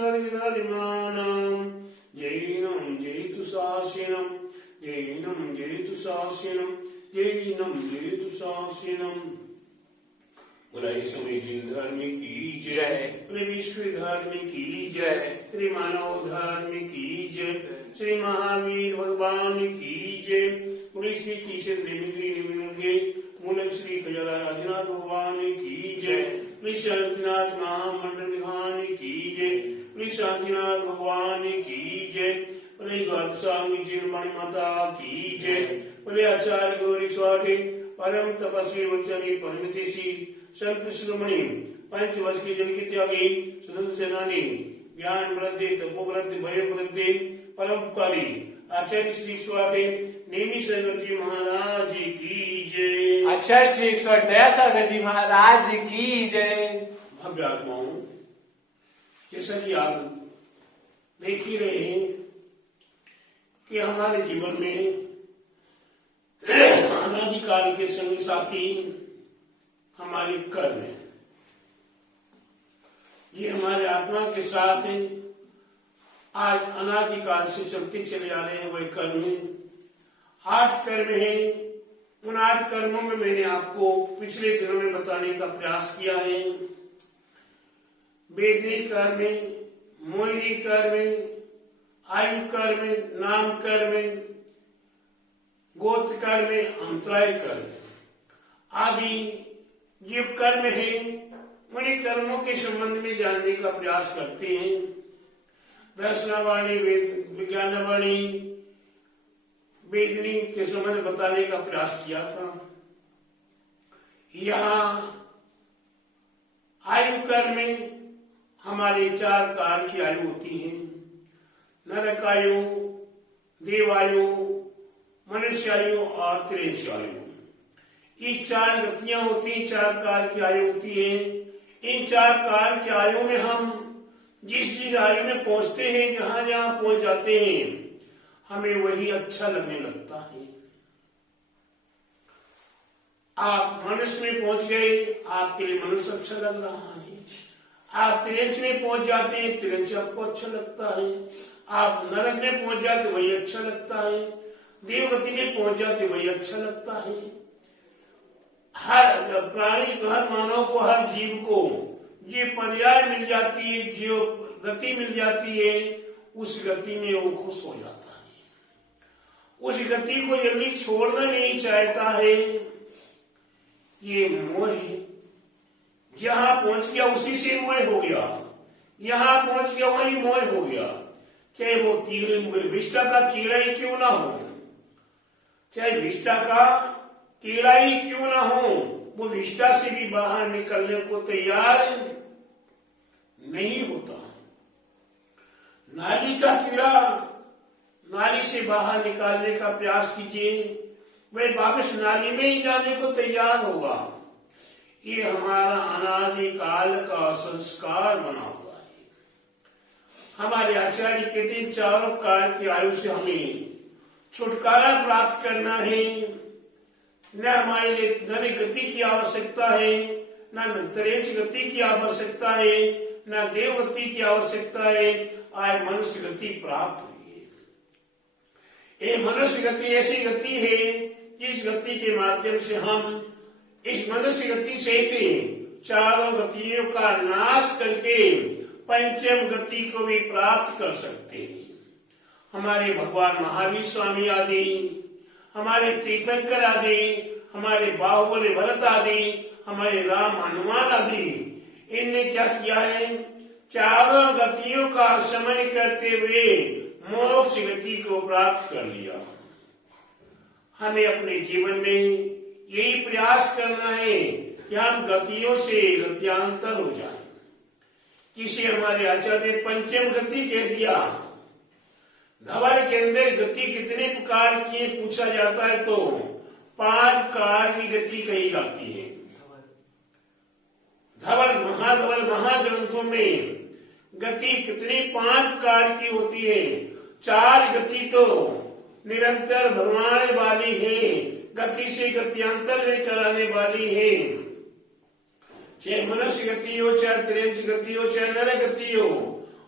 सर्गदलिमानं जैनं जयतु शासनम जैनं जयतु शासनम जैनं जयतु शासनम। बोले समय धर्म की जय, बोले विश्व धर्म की जय, श्री मानव धर्म की जय, श्री महावीर भगवान की जय, बोले श्री कृष्ण देवी बोले श्री गजराधिनाथ भगवान की जय, बोले शांतिनाथ महामंडल विधान की जय, बोले शांतिनाथ भगवान की जय, बोले स्वामी जीववाणी माता की जय, बोले आचार्य गौरी स्वामी परम तपस्वी वचनी परिणति संत शिरोमणि पंच वर्ष की जन की त्यागी स्वतंत्र सेनानी ज्ञान वृद्धि तपो वृद्धि भय वृद्धि परोपकारी आचार्य श्री स्वामी नेमी सागर जी महाराज की जय। आचार्य श्री दयासागर जी महाराज की जय। भव्य आत्माओं, जैसा कि आप देख ही रहे हैं कि हमारे जीवन में अनादिकाल के संग साथी हमारे कर्म है। ये हमारे आत्मा के साथ है, आज अनादिकाल से चलते चले आ रहे हैं वही कर्म है। 8 कर्म है। उन 8 कर्मों में मैंने आपको पिछले दिनों में बताने का प्रयास किया है। वेदनी कर्म, मोहिनी कर्म, आयु कर्म, नाम कर्म, गोत्र कर्म, अंतराय कर्म आदि ये कर्म है। उन्हीं कर्मों के संबंध में जानने का प्रयास करते हैं। दर्शनावाणी, विज्ञानवाणी, वेदनी के संबंध बताने का प्रयास किया था। यहाँ आयु कर्म में हमारे 4 काल की आयु होती है। नरक आयु, देवायु, मनुष्य आयु और त्रिंश आयु। ये 4 गतियां होती हैं, 4 काल की आयु होती है। इन 4 काल की आयु में हम जिस आयु में पहुंचते हैं, जहां जहां पहुंच जाते हैं, हमें वही अच्छा लगने लगता है। आप मनुष्य में पहुंच गए, आपके लिए मनुष्य अच्छा लग रहा है। आप त्रिंश में पहुंच जाते हैं, त्रिंश आपको अच्छा लगता है। आप नरक में पहुंच जाते, वही अच्छा लगता है। देवगति में पहुंच जाते, वही अच्छा लगता है। हर प्राणी को, हर मानव को, हर जीव को ये पर्याय मिल जाती है, जो गति मिल जाती है, उस गति में वो खुश हो जाता है। उस गति को जल्दी छोड़ना नहीं चाहता है। ये मोह है। जहां पहुंच गया उसी से मोह हो गया, यहां पहुंच गया वही मोह हो गया। चाहे वो कीड़े, विष्ठा का कीड़ा ही क्यों ना हो, चाहे विष्ठा का कीड़ा ही क्यों ना हो, वो विष्ठा से भी बाहर निकलने को तैयार नहीं होता। नाली का कीड़ा नाली से बाहर निकालने का प्रयास कीजिए, वह वापस नाली में ही जाने को तैयार होगा। ये हमारा अनादिकाल का संस्कार बना हुआ है। हमारे आचार्य कहते हैं 4 काल की आयु से हमें छुटकारा प्राप्त करना है। न हमारे लिए धन गति की आवश्यकता है, न त्रेच गति की आवश्यकता है, न देव गति की आवश्यकता है। आज मनुष्य गति प्राप्त हुई है। ये मनुष्य गति ऐसी गति है जिस गति के माध्यम से हम इस मनुष्य गति से 4 गतियों का नाश करके पंचम गति को भी प्राप्त कर सकते हैं। हमारे भगवान महावीर स्वामी आदि, हमारे तीर्थंकर आदि, हमारे बाहुबली भरत आदि, हमारे राम हनुमान आदि, इनने क्या किया है? 4 गतियों का समय करते हुए मोक्ष गति को प्राप्त कर लिया। हमें अपने जीवन में यही प्रयास करना है कि हम गतियों से गत्यांतर हो जाएं। किसी हमारे आचार्य ने पंचम गति कह दिया। धवल के अंदर गति कितने प्रकार की पूछा जाता है तो 5 प्रकार की गति कही जाती है। धवल महाग्रंथों में गति कितनी 5 प्रकार की होती है। 4 गति तो निरंतर भरमाने वाली है, गति से गत्यांतर में कराने वाली है। चाहे मनुष्य गति हो, चाहे त्रेंच गति हो, चाहे नर गति हो,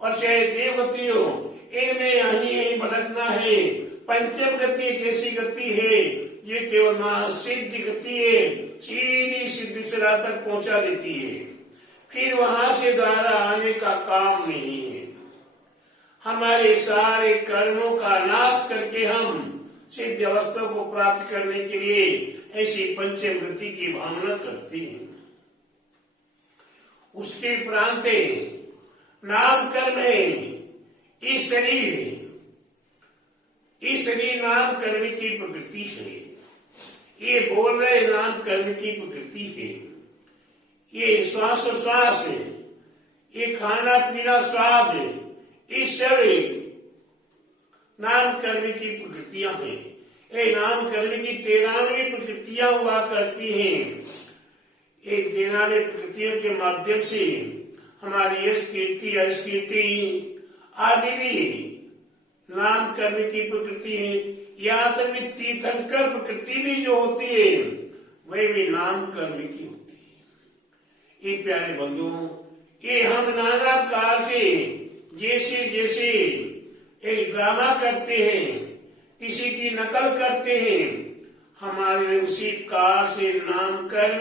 और चाहे देवगति हो, इनमें यही भटकना है। पंचम गति एक ऐसी गति है ये केवल सिद्ध गति है, सीधी सिद्धि सिरा तक पहुंचा देती है, फिर वहां से द्वारा आने का काम नहीं है। हमारे सारे कर्मों का नाश करके हम सिद्ध अवस्था को प्राप्त करने के लिए ऐसी पंचम गति की भावना करती है। उसके प्रांत नाम कर्म है, इस शरीर नाम कर्म की प्रकृति है। ये बोल रहे नाम कर्म की प्रकृति है। ये श्वास और श्वास है, ये खाना पीना स्वाद है, इस सब नाम कर्म की प्रकृतियां हैं। ये नाम कर्म की 93 प्रकृतियां हुआ करती हैं। एक 93 प्रकृतियों के माध्यम से हमारी यश कीर्ति अस्कीर्ति आदि भी नाम कर्म की प्रकृति है। यहाँ तक भी तीर्थंकर प्रकृति भी जो होती है वह भी नाम कर्म की होती है। ये प्यारे बंधुओं, ये हम नाना प्रकार से जैसे जैसे एक ड्रामा करते हैं, किसी की नकल करते हैं, हमारे उसी प्रकार से नाम कर्म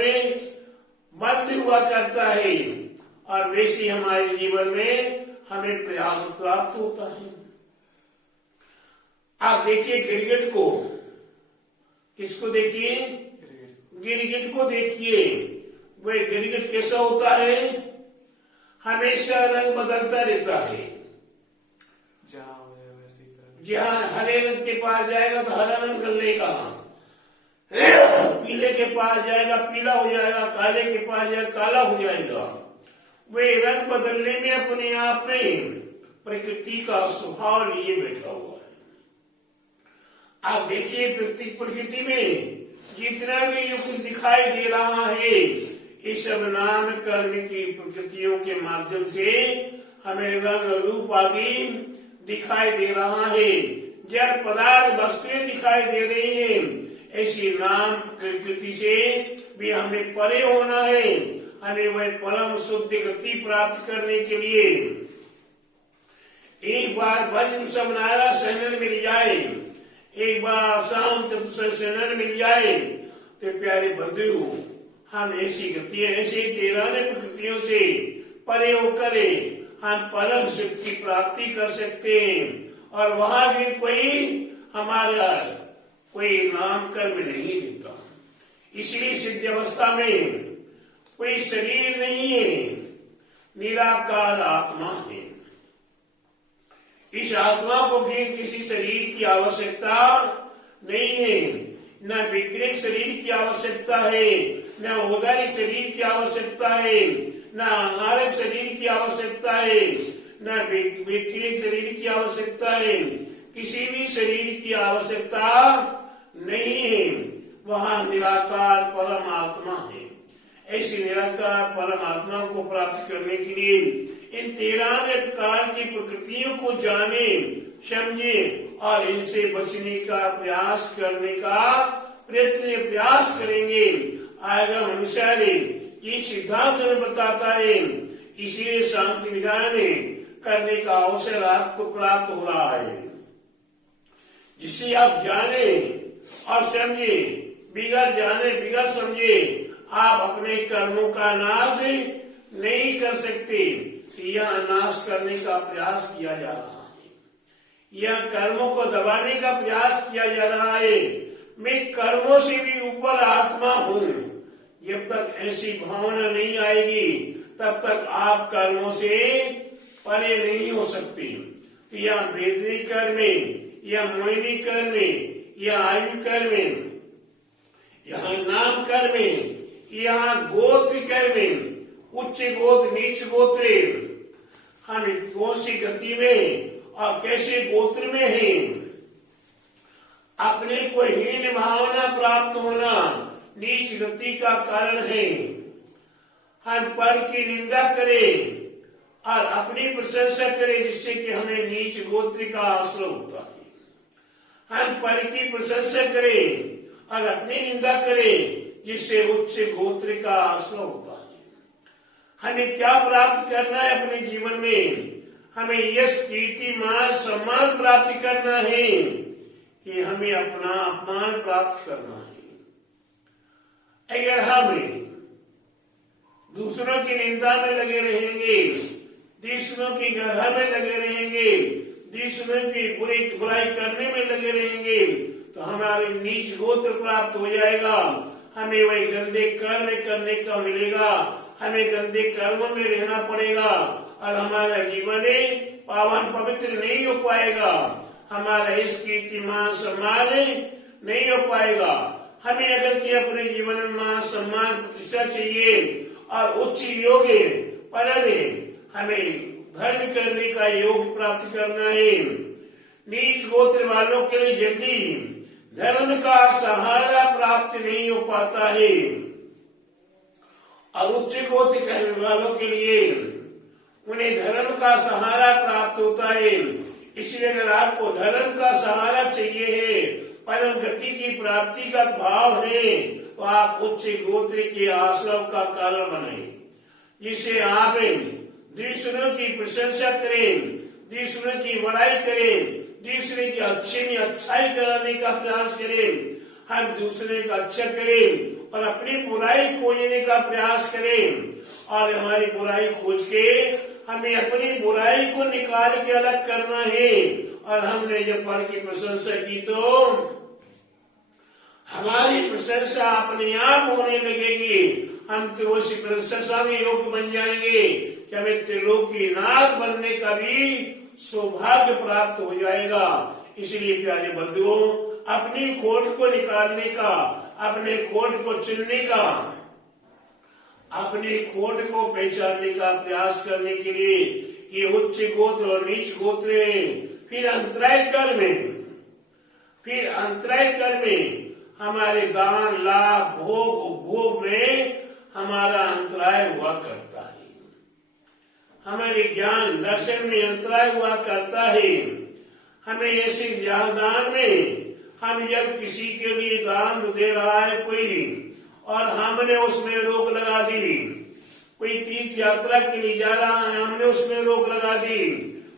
बंद हुआ करता है और वैसे हमारे जीवन में हमें प्रयास प्राप्त होता है। आप देखिए गिरगिट को, किसको देखिए? गिरगिट को देखिए। वह गिरगिट कैसा होता है? हमेशा रंग बदलता रहता है। जहाँ हरे रंग के पास जाएगा तो हरा रंग कर लेगा, पीले के पास जाएगा पीला हो जाएगा, काले के पास जाएगा काला हो जाएगा। वे रंग बदलने में अपने आप में प्रकृति का स्वभाव लिए बैठा हुआ है। आप देखिए प्रकृति में जितना भी जो कुछ दिखाई दे रहा है, इस सब नाम कर्म की प्रकृतियों के माध्यम से हमें रंग रूप आदि दिखाई दे रहा है। जड़ पदार्थ वस्तुएं दिखाई दे रही है। ऐसी नाम प्रकृति से भी हमें परे होना है। हमें वह परम शुद्ध गति प्राप्त करने के लिए एक बार वज्र सब नारा शरण मिल जाए, एक बार शाम चतुर्थ शरण मिल जाए तो प्यारे बंधु हम ऐसी गतियां ऐसी 13 प्रकृतियों से परे होकर हम परम सुख की प्राप्ति कर सकते हैं। और वहां भी कोई हमारा कोई नाम कर्म नहीं देता। इसलिए सिद्ध अवस्था में कोई शरीर नहीं है, निराकार आत्मा है। इस आत्मा को फिर किसी शरीर की आवश्यकता नहीं है, न विकृत शरीर की आवश्यकता है, न औदारिक शरीर की आवश्यकता है, न आहारक शरीर की आवश्यकता है, न विकृत शरीर की आवश्यकता है। किसी भी शरीर की आवश्यकता नहीं है। वहां निराकार परमात्मा है। ऐसी निराकार परमात्मा को प्राप्त करने के लिए इन 13 प्रकार की प्रकृतियों को जाने समझे और इनसे बचने का प्रयास करने का प्रयास करेंगे। आएगा मनुष्य ये सिद्धांत में बताता है। इसलिए शांति विधान करने का अवसर आपको प्राप्त हो रहा है, जिससे आप जाने और समझे, बिगड़ जाने बिगड़ समझे आप अपने कर्मों का नाश नहीं कर सकते। यह नाश करने का प्रयास किया जा रहा है, यह कर्मों को दबाने का प्रयास किया जा रहा है। मैं कर्मों से भी ऊपर आत्मा हूँ, जब तक ऐसी भावना नहीं आएगी तब तक आप कर्मों से परे नहीं हो सकते। तो यह वेदनी कर्म, यह मोहिनी कर्म, यह आयु कर्म, यहाँ नाम कर्म, यहाँ गोत्र कर्म, उच्च गोत्र नीच गोत्र, हम कौन सी गति में और कैसे गोत्र में हैं। अपने को हीन भावना प्राप्त होना नीच गति का कारण है। हम पर की निंदा करें और अपनी प्रशंसा करें, जिससे कि हमें नीच गोत्र का आश्रय होता है। हम पर की प्रशंसा करें और अपनी निंदा करें, जिससे उच्च गोत्र का आश्रय होता है। हमें क्या प्राप्त करना है अपने जीवन में? हमें यश कीर्ति मान सम्मान प्राप्त करना है कि हमें अपना अपमान प्राप्त करना है। अगर हम दूसरों की निंदा में लगे रहेंगे, दूसरों की गढ़ा में लगे रहेंगे, दूसरों की बुराई करने में लगे रहेंगे तो हमारे नीच गोत्र प्राप्त हो जाएगा। हमें वही गंदे कर्म करने का मिलेगा, हमें गंदे कर्म में रहना पड़ेगा और हमारा जीवन पावन पवित्र नहीं हो पाएगा, हमारा इस कीर्ति मान सम्मान नहीं हो पाएगा। हमें अगर कि अपने जीवन में मान सम्मान प्रतिष्ठा चाहिए और उच्च योग पर हमें धर्म करने का योग प्राप्त करना है। नीच गोत्र वालों के लिए जल्दी धर्म का सहारा प्राप्त नहीं हो पाता है और उच्च गोत्र करने वालों के लिए उन्हें धर्म का सहारा प्राप्त होता है। इसलिए अगर आपको धर्म का सहारा चाहिए है, परम गति की प्राप्ति का भाव है, तो आप उच्च गोत्र के आश्रम का कारण बने, जिससे आप दूसरों की प्रशंसा करें, दूसरों की बड़ाई करें, दूसरे की अच्छे में अच्छाई कराने का प्रयास करें। हम दूसरे का अच्छा करें और अपनी बुराई खोजने का प्रयास करें और हमारी बुराई खोज के हमें अपनी बुराई को निकाल के अलग करना है। और हमने जब पढ़ की प्रशंसा की तो हमारी प्रशंसा अपने आप होने लगेगी, हम तो उसी प्रशंसा में योग्य बन जाएंगे कि हमें त्रिलोकीनाथ बनने का भी सौभाग्य प्राप्त हो जाएगा। इसलिए प्यारे बंधुओं, अपनी खोट को निकालने का, अपने खोट को चुनने का, अपने खोट को पहचानने का प्रयास करने के लिए ये उच्च गोत्र और नीच गोत्र है। फिर अंतराय कर में हमारे दान लाभ भोग उपभोग में हमारा अंतराय हुआ करता है, हमारे ज्ञान दर्शन में अंतराय हुआ करता है। हमें ऐसे दान में हम जब किसी के लिए दान दे रहा है कोई और हमने उसमें रोक लगा दी, कोई तीर्थ यात्रा के लिए जा रहा है हमने उसमें रोक लगा दी,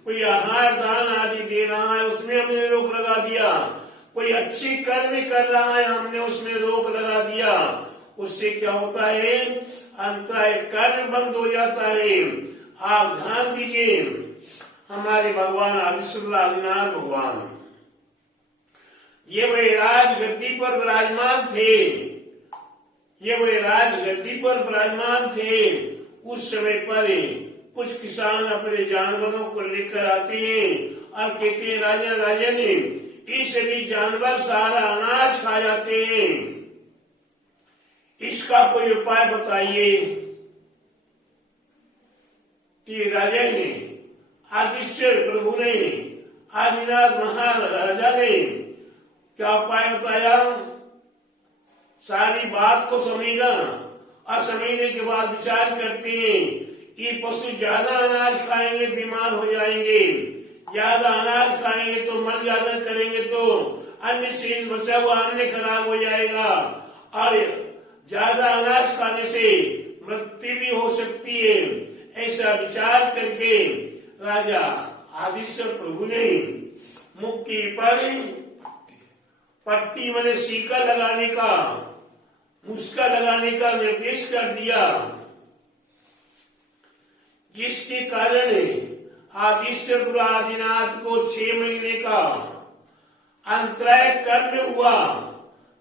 कोई आहार दान आदि दे रहा है उसमें हमने रोक लगा दिया, कोई अच्छी कर्म कर रहा है हमने उसमें रोक लगा दिया, उससे क्या होता है? अंतराय कर्म बंद हो जाता है। आप ध्यान दीजिए, हमारे भगवान आदिशुर आदिनाथ भगवान ये वे राजगद्दी पर विराजमान थे, ये वे राजगद्दी पर विराजमान थे। उस समय पर कुछ किसान अपने जानवरों को लेकर आते हैं और कहते हैं राजा राजा ने ये सभी जानवर सारा अनाज खा जाते हैं, इसका कोई उपाय बताइए। राजा ने, आदिश्वर प्रभु ने, आदिनाथ महाराजा ने क्या उपाय बताया? सारी बात को समझना और समझने के बाद विचार करते हैं कि पशु ज्यादा अनाज खाएंगे बीमार हो जाएंगे, ज्यादा अनाज खाएंगे तो मन ज्यादा करेंगे तो अन्य शेष बचा हुआ अन्न खराब हो जाएगा और ज्यादा अनाज खाने से मृत्यु भी हो सकती है। ऐसा विचार करके राजा आदिश्वर प्रभु ने मुक्की पर पट्टी मैंने सीका लगाने का, मुस्का लगाने का निर्देश कर दिया, जिसके कारण आदिश्वर आदिनाथ को 6 महीने का अंतराय कर्म हुआ,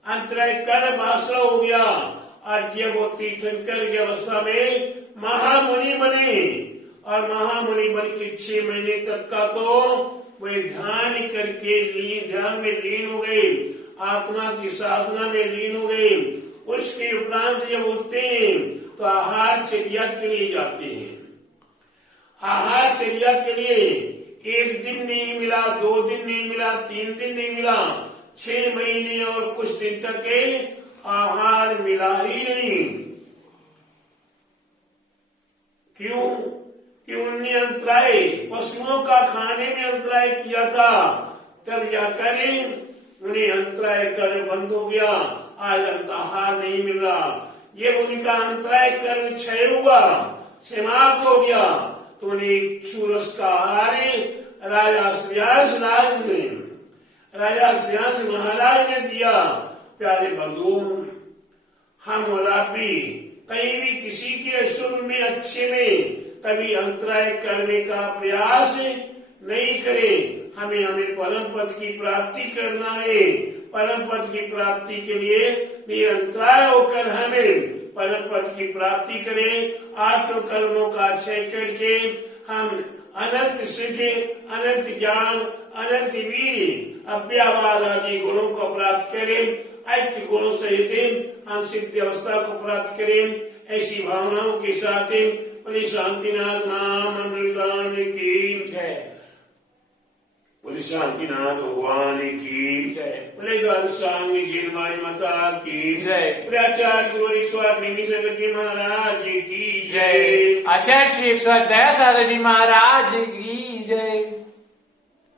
अंतराय कर्म आश्रय हो गया और जब वो तीर्थंकर की अवस्था में महामुनि बने और महामुनि बन के 6 महीने तक का तो वे ध्यान करके ध्यान में लीन हो गए, आत्मा की साधना में लीन हो गए। उसके उपरांत जब उठते हैं तो आहार चर्या के लिए जाते हैं। आहार चर्या के लिए 1 दिन नहीं मिला, 2 दिन नहीं मिला, 3 दिन नहीं मिला, 6 महीने और कुछ दिन तक के आहार मिला ही नहीं। क्यों? कि उन्हें अंतराय पशुओं का खाने में अंतराय किया था, तब जाकर उन्हें अंतराय कर बंद हो गया। आज आहार नहीं मिल रहा, ये उनका अंतराय कर क्षय हुआ, समाप्त हो गया, तूने सूरज का हारे राजा श्रेयांश राज ने राजा श्रेयांश महाराज ने दिया। प्यारे बंधु, हम और आप भी कहीं भी किसी के शुभ में अच्छे में कभी अंतराय करने का प्रयास नहीं करें। हमें परम पद की प्राप्ति करना है। परम पद की प्राप्ति के लिए निरंतर होकर हमें परम पद की प्राप्ति करें। आठों कर्मों का क्षय करके हम अनंत सुख, अनंत ज्ञान, अनंत वीर, अव्ययवाद आदि गुणों को प्राप्त करें। ऐक्य गुणों सहित हम सिद्ध अवस्था को प्राप्त करें। ऐसी भावनाओं के साथ बोले शांतिनाथ महामंडलदान की जय। बोले शांतिनाथ भगवान की जय। बोले द्वादशांगी जिनवाणी माता की जय। बोले आचार्य गुरु स्वामी सागर जी महाराज की जय। आचार्य श्री 110 सागर जी महाराज की जय।